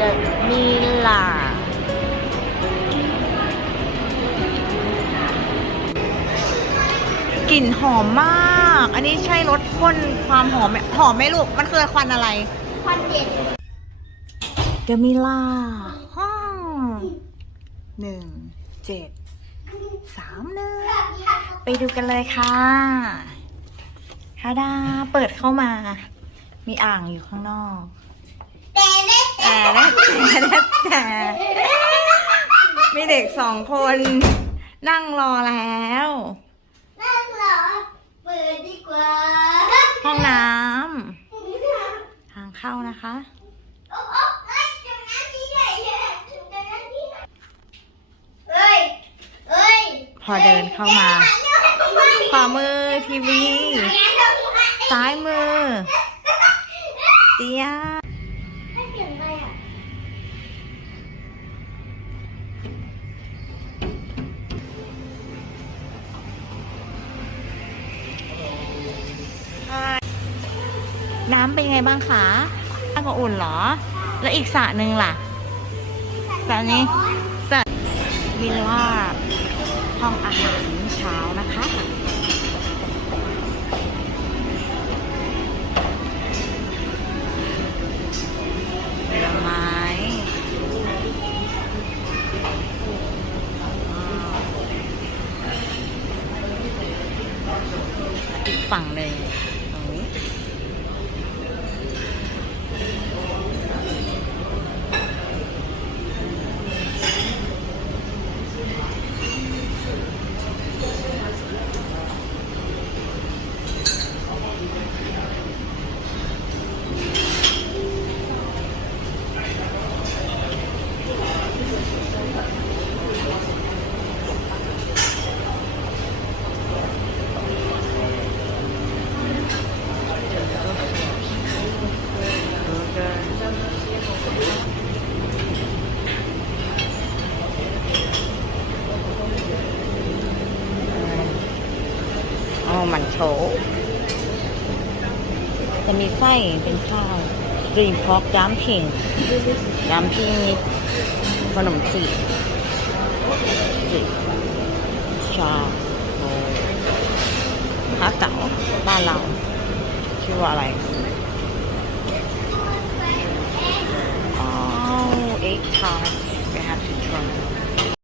The Miller กลิ่นหอมมาก อันนี้ใช่รสพ่นความหอมไหมหอมไหมลูก มันคือควันอะไร ควันเย็น เดมิล่าห้องหนึ่งเจ็ดสามหนึ่งไปดูกันเลยค่ะฮาดาเปิดเข้ามา มีอ่างอยู่ข้างนอก แต่และแต่และแต่ มีเด็กสองคน นั่งรอแล้ว นั่งเหรอ เปิดดีกว่า ห้องน้ำทางเข้านะคะโอ้โอ้เฮ้ยจุดนั้นที่ไหนเนี่ยจุดนั้นที่ไหนเฮ้ยเฮ้ยพอเดินเข้ามา ขวามือทีวี ซ้ายมือ เตียง น้ำเป็นไงบ้างคะน้ำก็อุ่นเหรอ แล้วอีกสระหนึ่งล่ะสระนี้สระวิลล่าห้องอาหารเช้านะคะผลไม้อีกฝั่งหนึ่ง ตรงนี้อ๋อมันโถจะมีไส้เป็นข้าวกรีนพอกย้ำพิงย้ำพิงมีขนมจีบจีบชาโอ้ฮาเก๋าบ้านเรา ชื่อว่าอะไร